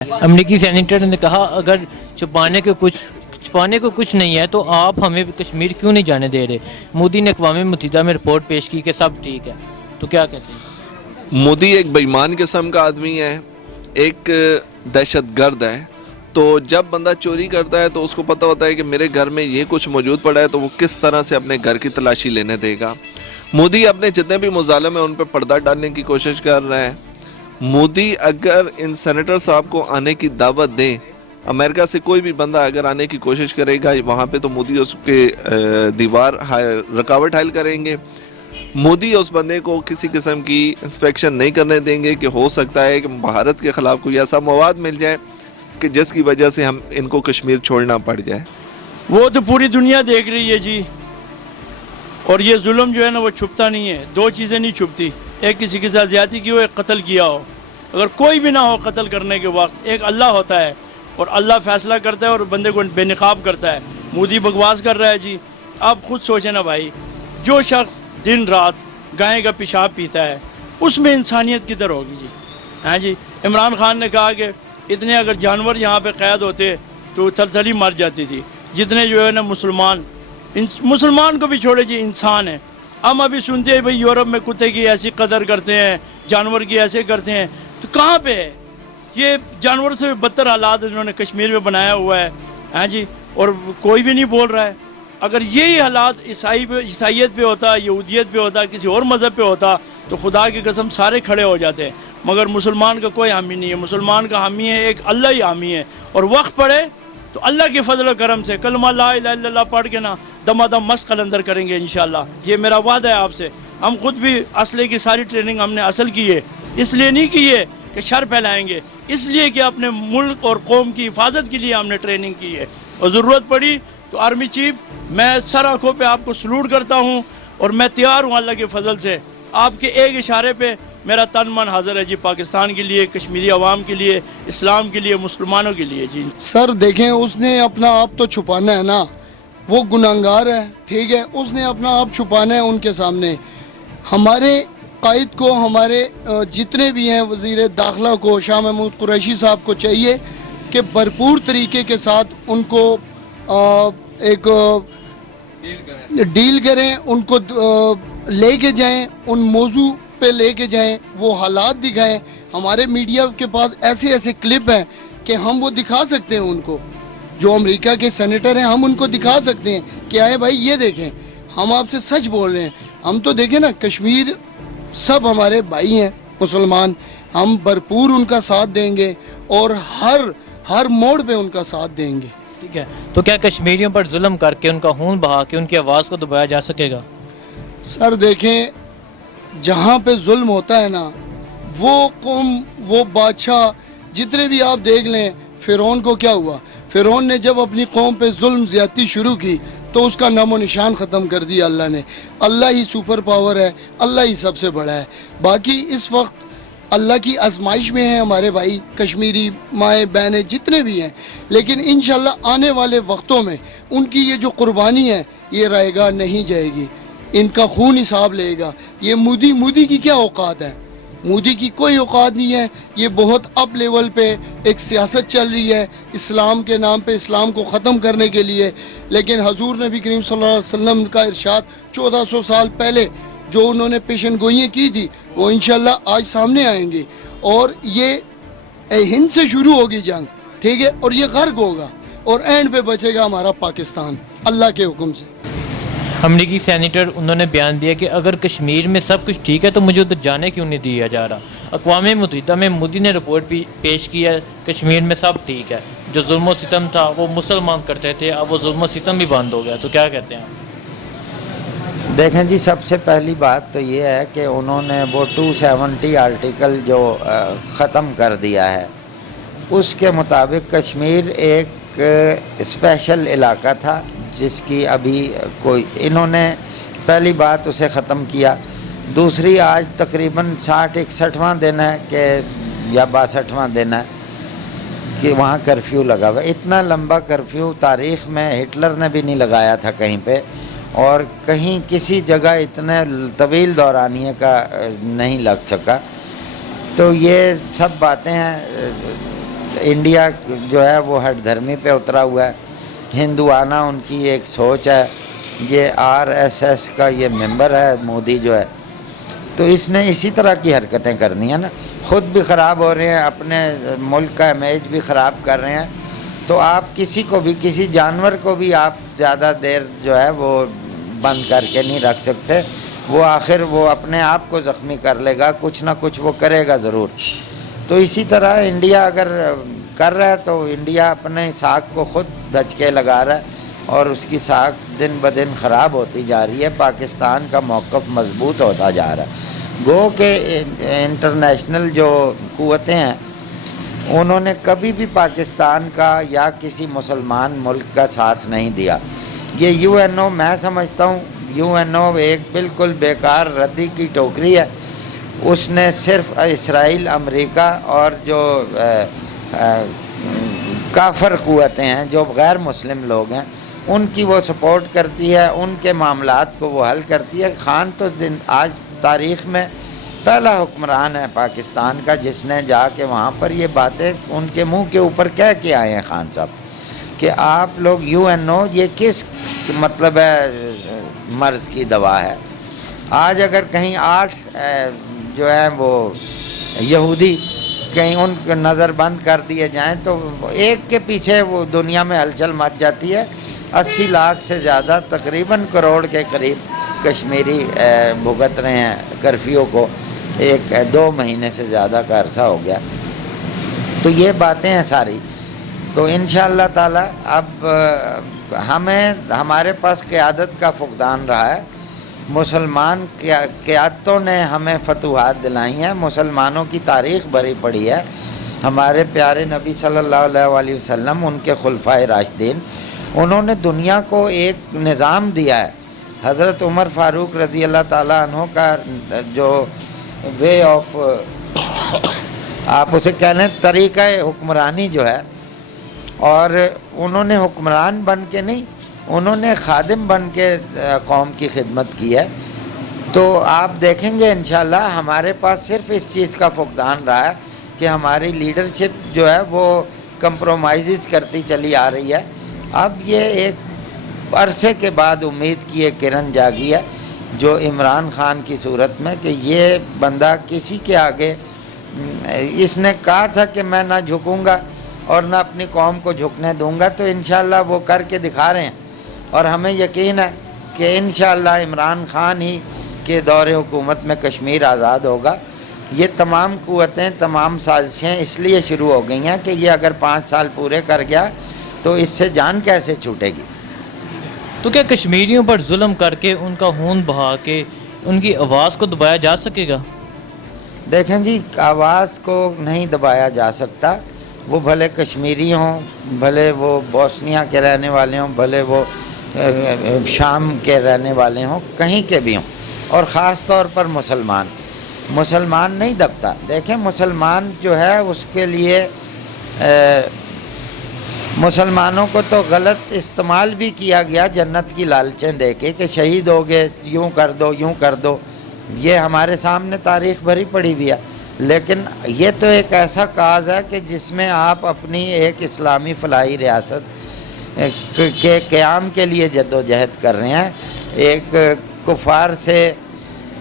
امریکی سینیٹر نے کہا اگر چھپانے کو کچھ نہیں ہے تو آپ ہمیں کشمیر کیوں نہیں جانے دے رہے. مودی نے اقوام متحدہ میں رپورٹ پیش کی کہ سب ٹھیک ہے, تو کیا کہتے ہیں؟ مودی ایک بے ایمان قسم کا آدمی ہے, ایک دہشت گرد ہے. تو جب بندہ چوری کرتا ہے تو اس کو پتہ ہوتا ہے کہ میرے گھر میں یہ کچھ موجود پڑا ہے, تو وہ کس طرح سے اپنے گھر کی تلاشی لینے دے گا. مودی اپنے جتنے بھی مظالم ہیں ان پہ پردہ ڈالنے کی کوشش کر رہے ہیں. مودی اگر ان سینیٹر صاحب کو آنے کی دعوت دیں, امریکہ سے کوئی بھی بندہ اگر آنے کی کوشش کرے گا وہاں پہ, تو مودی اس پہ رکاوٹ حائل کریں گے. مودی اس بندے کو کسی قسم کی انسپیکشن نہیں کرنے دیں گے کہ ہو سکتا ہے کہ بھارت کے خلاف کوئی ایسا مواد مل جائے کہ جس کی وجہ سے ہم ان کو کشمیر چھوڑنا پڑ جائے. وہ تو پوری دنیا دیکھ رہی ہے جی, اور یہ ظلم جو ہے نا وہ چھپتا نہیں ہے. دو چیزیں نہیں چھپتی, ایک کسی کے ساتھ زیادتی کی ہو, ایک قتل کیا ہو. اگر کوئی بھی نہ ہو قتل کرنے کے وقت, ایک اللہ ہوتا ہے اور اللہ فیصلہ کرتا ہے اور بندے کو بے نقاب کرتا ہے. مودی بکواس کر رہا ہے جی. آپ خود سوچیں نا بھائی, جو شخص دن رات گائے کا پیشاب پیتا ہے اس میں انسانیت کدھر ہوگی جی؟ ہاں جی, عمران خان نے کہا کہ اتنے اگر جانور یہاں پہ قید ہوتے تو تھرتھلی مر جاتی تھی. جتنے جو ہے نا مسلمان کو بھی چھوڑے جی, انسان ہے. ہم ابھی سنتے ہیں بھائی یورپ میں کتے کی ایسی قدر کرتے ہیں, جانور کی ایسے کرتے ہیں, تو کہاں پہ ہے یہ؟ جانور سے بدتر حالات انہوں نے کشمیر میں بنایا ہوا ہے. ہاں جی, اور کوئی بھی نہیں بول رہا ہے. اگر یہی حالات عیسائیت پہ ہوتا, یہودیت پہ ہوتا, کسی اور مذہب پہ ہوتا تو خدا کی قسم سارے کھڑے ہو جاتے ہیں. مگر مسلمان کا کوئی حامی نہیں ہے. مسلمان کا حامی ہے ایک اللہ ہی حامی ہے. اور وقت پڑے تو اللہ کے فضل و کرم سے کلمہ لا الہ الا اللہ پڑھ کے نا دم مست قلندر کریں گے انشاءاللہ. یہ میرا وعدہ ہے آپ سے. ہم خود بھی اسلحے کی ساری ٹریننگ ہم نے اصل کی ہے, اس لیے نہیں کی ہے کہ شر پھیلائیں گے, اس لیے کہ اپنے ملک اور قوم کی حفاظت کے لیے ہم نے ٹریننگ کی ہے. اور ضرورت پڑی تو آرمی چیف, میں سر آنکھوں پہ آپ کو سلوٹ کرتا ہوں اور میں تیار ہوں اللہ کے فضل سے. آپ کے ایک اشارے پہ میرا تن من حاضر ہے جی, پاکستان کے لیے, کشمیری عوام کے لیے, اسلام کے لیے, مسلمانوں کے لیے جی. سر دیکھیں, اس نے اپنا آپ تو چھپانا ہے نا, وہ گناہگار ہے, ٹھیک ہے, اس نے اپنا آپ چھپانا ہے ان کے سامنے. ہمارے قائد کو, ہمارے جتنے بھی ہیں وزیر داخلہ کو, شاہ محمود قریشی صاحب کو چاہیے کہ بھرپور طریقے کے ساتھ ان کو ایک ڈیل کریں, ان کو لے کے جائیں, ان موضوع پہ لے کے جائیں, وہ حالات دکھائیں. ہمارے میڈیا کے پاس ایسے ایسے کلپ ہیں کہ ہم وہ دکھا سکتے ہیں ان کو, جو امریکہ کے سینیٹر ہیں ہم ان کو دکھا سکتے ہیں کہ آئے بھائی یہ دیکھیں, ہم آپ سے سچ بول رہے ہیں. ہم تو دیکھیں نا, کشمیر سب ہمارے بھائی ہیں مسلمان, ہم بھرپور ان کا ساتھ دیں گے اور ہر موڑ پہ ان کا ساتھ دیں گے. ٹھیک ہے, تو کیا کشمیریوں پر ظلم کر کے, ان کا خون بہا کے ان کی آواز کو دبایا جا سکے گا؟ سر دیکھیں, جہاں پہ ظلم ہوتا ہے نا, وہ قوم, وہ بادشاہ, جتنے بھی آپ دیکھ لیں, فرعون کو کیا ہوا؟ فرعون نے جب اپنی قوم پہ ظلم زیادتی شروع کی تو اس کا نام و نشان ختم کر دیا اللہ نے. اللہ ہی سپر پاور ہے, اللہ ہی سب سے بڑا ہے. باقی اس وقت اللہ کی آزمائش میں ہیں ہمارے بھائی کشمیری مائیں بہنیں جتنے بھی ہیں, لیکن انشاءاللہ آنے والے وقتوں میں ان کی یہ جو قربانی ہے یہ رائے گاہ نہیں جائے گی, ان کا خون حساب لے گا. یہ مودی کی کیا اوقات ہے؟ مودی کی کوئی اوقات نہیں ہے. یہ بہت اپ لیول پہ ایک سیاست چل رہی ہے اسلام کے نام پہ, اسلام کو ختم کرنے کے لیے. لیکن حضور نبی کریم صلی اللہ علیہ وسلم کا ارشاد 1400 سال پہلے جو انہوں نے پیشن گوئیاں کی تھی وہ انشاءاللہ آج سامنے آئیں گی, اور یہ ہند سے شروع ہوگی جنگ, ٹھیک ہے, اور یہ غرق ہوگا اور اینڈ پہ بچے گا ہمارا پاکستان اللہ کے حکم سے. امریکی سینیٹر انہوں نے بیان دیا کہ اگر کشمیر میں سب کچھ ٹھیک ہے تو مجھے ادھر جانے کیوں نہیں دیا جا رہا. اقوام متحدہ میں مودی نے رپورٹ بھی پیش کی ہے, کشمیر میں سب ٹھیک ہے, جو ظلم و ستم تھا وہ مسلمان کرتے تھے, اب وہ ظلم و ستم بھی بند ہو گیا. تو کیا کہتے ہیں آپ؟ دیکھیں جی, سب سے پہلی بات تو یہ ہے کہ انہوں نے وہ 270 آرٹیکل جو ختم کر دیا ہے, اس کے مطابق کشمیر ایک اسپیشل علاقہ تھا جس کی ابھی کوئی, انہوں نے پہلی بات اسے ختم کیا. دوسری, آج تقریباً 60-61واں دن ہے کہ یا 62واں دن ہے کہ وہاں کرفیو لگا ہوا. اتنا لمبا کرفیو تاریخ میں ہٹلر نے بھی نہیں لگایا تھا کہیں پہ, اور کہیں کسی جگہ اتنے طویل دورانیے کا نہیں لگ سکا. تو یہ سب باتیں ہیں इंडिया जो है वो हट धर्मी पे उतरा हुआ है, हिंदुआना उनकी एक सोच है, ये आरएसएस का ये मेंबर है मोदी जो है, तो इसने इसी तरह की हरकतें करनी है ना, ख़ुद भी ख़राब हो रहे हैं, अपने मुल्क का इमेज भी ख़राब कर रहे हैं। तो आप किसी को भी, किसी जानवर को भी आप ज़्यादा देर जो है वो बंद करके नहीं रख सकते, वो आखिर वो अपने आप को ज़ख्मी कर लेगा, कुछ ना कुछ वो करेगा ज़रूर। तो इसी तरह इंडिया अगर कर रहा है तो इंडिया अपने साख को ख़ुद धचके लगा रहा है और उसकी साख दिन ब दिन ख़राब होती जा रही है, पाकिस्तान का मौक़िफ़ मजबूत होता जा रहा है। गो के इंटरनेशनल जो क़ुव्वतें हैं उन्होंने कभी भी पाकिस्तान का या किसी मुसलमान मुल्क का साथ नहीं दिया। ये यूएनओ, मैं समझता हूँ यूएनओ एक बिल्कुल बेकार रद्दी की टोकरी है। उसने सिर्फ इसराइल, अमेरिका और जो काफर क़ुव्वतें हैं, जो गैर मुस्लिम लोग हैं, उनकी वो सपोर्ट करती है, उनके मामलात को वो हल करती है। खान तो आज तारीख़ में पहला हुक्मरान है पाकिस्तान का जिसने जाके वहाँ पर ये बातें उनके मुंह के ऊपर कह के आए हैं खान साहब कि आप लोग यूएनओ ये किस मतलब है मर्ज़ की दवा है। आज अगर कहीं 8 जो है वो यहूदी कहीं उन नज़र बंद कर दिए जाएं तो एक के पीछे वो दुनिया में हलचल मच जाती है। 80 लाख से ज़्यादा, तकरीबन करोड़ के करीब कश्मीरी भुगत रहे हैं कर्फ्यू को, 1-2 महीने से ज़्यादा का अरसा हो गया। तो ये बातें हैं सारी। तो इंशाअल्लाह ताला अब हमें, हमारे पास क़यादत का फुक़दान रहा है। मुसलमान क़यादतों ने हमें फतूहात दिलाई हैं, मुसलमानों की तारीख़ भरी पड़ी है। हमारे प्यारे नबी सल्लल्लाहु अलैहि वसल्लम, उनके खुलफाए राशिदीन, उन्होंने दुनिया को एक निज़ाम दिया है। हज़रत उमर फ़ारूक रज़ी अल्लाह ताला अन्हो का जो वे ऑफ आप उसे कह लें तरीक़ा हुक्मरानी जो है, और उन्होंने हुक्मरान बन के नहीं, उन्होंने खादिम बन के कौम की खिदमत की है। तो आप देखेंगे इंशाअल्लाह हमारे पास सिर्फ इस चीज़ का फुक़दान रहा है कि हमारी लीडरशिप जो है वो कंप्रोमाइज़ करती चली आ रही है। अब ये एक अरसे के बाद उम्मीद की एक किरण जागी है जो इमरान खान की सूरत में कि ये बंदा किसी के आगे, इसने कहा था कि मैं ना झुकूंगा और ना अपनी कौम को झुकने दूंगा, तो इंशाअल्लाह वो करके दिखा रहे हैं। और हमें यकीन है कि इंशाअल्लाह इमरान खान ही के दौरे हुकूमत में कश्मीर आज़ाद होगा। ये तमाम क़ुव्वतें, तमाम साजिशें इसलिए शुरू हो गई हैं कि ये अगर 5 साल पूरे कर गया तो इससे जान कैसे छूटेगी। तो क्या कश्मीरियों पर जुल्म करके, उनका खून बहा के उनकी आवाज़ को दबाया जा सकेगा? देखें जी, आवाज़ को नहीं दबाया जा सकता। वो भले कश्मीरी हों, भले वो बोस्निया के रहने वाले हों, भले वो शाम के रहने वाले हों, कहीं के भी हों, और ख़ास तौर पर मुसलमान नहीं दबता। देखें, मुसलमान जो है उसके लिए मुसलमानों को तो गलत इस्तेमाल भी किया गया जन्नत की लालचें दे के कि शहीद हो गए, यूँ कर दो, यूँ कर दो। ये हमारे सामने तारीख़ भरी पड़ी हुई है। लेकिन ये तो एक ऐसा काज है कि जिसमें आप अपनी एक इस्लामी फ़लाही रियासत के क़याम के लिए जद्दोजहद कर रहे हैं, एक कुफ़ार से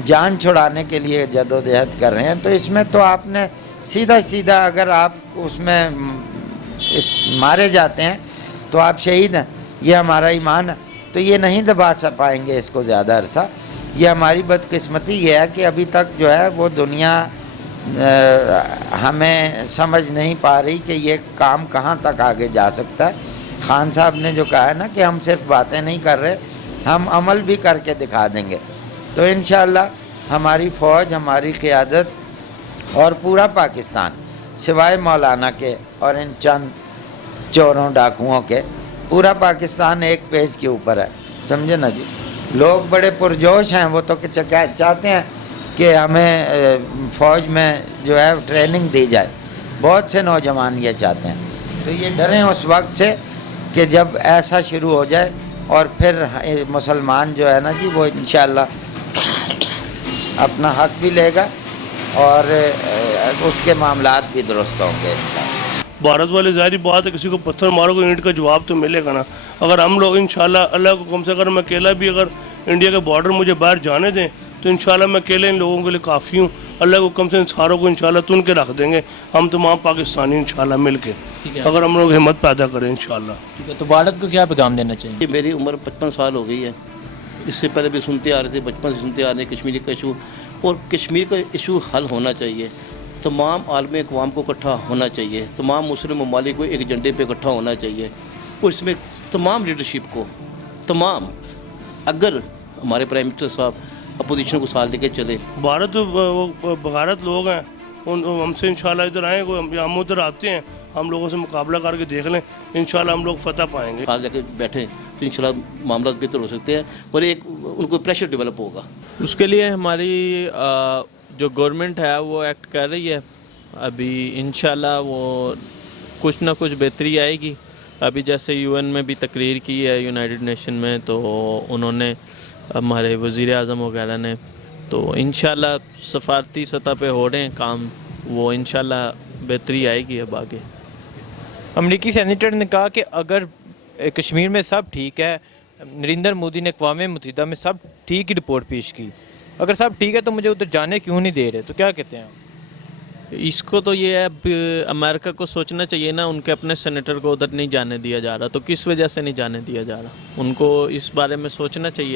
जान छुड़ाने के लिए जद्दोजहद कर रहे हैं। तो इसमें तो आपने सीधा अगर आप उसमें मारे जाते हैं तो आप शहीद हैं, ये हमारा ईमान है। तो ये नहीं दबा पाएंगे इसको ज़्यादा अरसा। ये हमारी बदकिस्मती ये है कि अभी तक जो है वो दुनिया हमें समझ नहीं पा रही कि ये काम कहाँ तक आगे जा सकता है। खान साहब ने जो कहा है ना कि हम सिर्फ बातें नहीं कर रहे, हम अमल भी करके दिखा देंगे। तो इंशाअल्लाह हमारी फ़ौज, हमारी क़यादत और पूरा पाकिस्तान, सिवाय मौलाना के और इन चंद चोरों डाकुओं के, पूरा पाकिस्तान एक पेज के ऊपर है, समझे ना जी। लोग बड़े पुरजोश हैं, वो तो चाहते हैं कि हमें फ़ौज में जो है ट्रेनिंग दी जाए। बहुत से नौजवान ये चाहते हैं। तो ये डरें उस वक्त से कि जब ऐसा शुरू हो जाए, और फिर मुसलमान जो है ना जी वो इंशाअल्लाह अपना हक़ भी लेगा और उसके मामलात भी दुरुस्त होंगे। भारत वाले ज़ाहिर बात है किसी को पत्थर मारोगे ईंट का जवाब तो मिलेगा ना। अगर हम लोग इंशाल्लाह अल्लाह को कम से अगर मैं अकेला भी अगर इंडिया के बॉर्डर मुझे बाहर जाने दें तो इंशाल्लाह मैं अकेले इन लोगों के लिए काफ़ी हूँ। अल्लाह को कम से इन सारों को इंशाल्लाह चुन के रख देंगे हम तमाम पाकिस्तानी इंशाल्लाह मिल के, ठीक है। अगर हम लोग हिम्मत पैदा करें इंशाल्लाह। ठीक है, तो भारत को क्या पैगाम देना चाहिए? कि मेरी उम्र 55 साल हो गई है। इससे पहले भी सुनते आ रहे थे, बचपन से सुनते आ रहे हैं कश्मीरी का इशू, और कश्मीर का इशू हल होना चाहिए। तमाम आलमी अक़वाम को इकट्ठा होना चाहिए, तमाम मुस्लिम ममालिक को एक एजेंडे पे इकट्ठा होना चाहिए, और इसमें तमाम लीडरशिप को तमाम, अगर हमारे प्राइम मिनिस्टर साहब अपोजिशन को साथ लेके चले। भारत बगारत लोग हैं, उन हमसे इंशाल्लाह इधर आए, हम उधर आते हैं, हम लोगों से मुकाबला करके देख लें, इंशाल्लाह हम लोग फतह पाएंगे। साथ लेके बैठे तो इंशाल्लाह मामला बेहतर हो सकते हैं, और एक उनको प्रेशर डेवलप होगा। उसके लिए हमारी जो गवर्नमेंट है वो एक्ट कर रही है। अभी इंशाल्लाह वो कुछ ना कुछ बेहतरी आएगी। अभी जैसे यूएन में भी तकरीर की है, यूनाइटेड नेशन में, तो उन्होंने हमारे वज़ीर आज़म वगैरह ने, तो इंशाल्लाह सफारती सतह पे हो रहे हैं काम, वो इंशाल्लाह बेहतरी आएगी अब आगे। अमरीकी सेनेटर ने कहा कि अगर कश्मीर में सब ठीक है, नरेंद्र मोदी ने अक़वाम मुत्तहिदा में सब ठीक की रिपोर्ट पेश की, अगर सब ठीक है तो मुझे उधर जाने क्यों नहीं दे रहे, तो क्या कहते हैं आप? इसको तो ये है, अब अमेरिका को सोचना चाहिए ना, उनके अपने सेनेटर को उधर नहीं जाने दिया जा रहा, तो किस वजह से नहीं जाने दिया जा रहा, उनको इस बारे में सोचना चाहिए।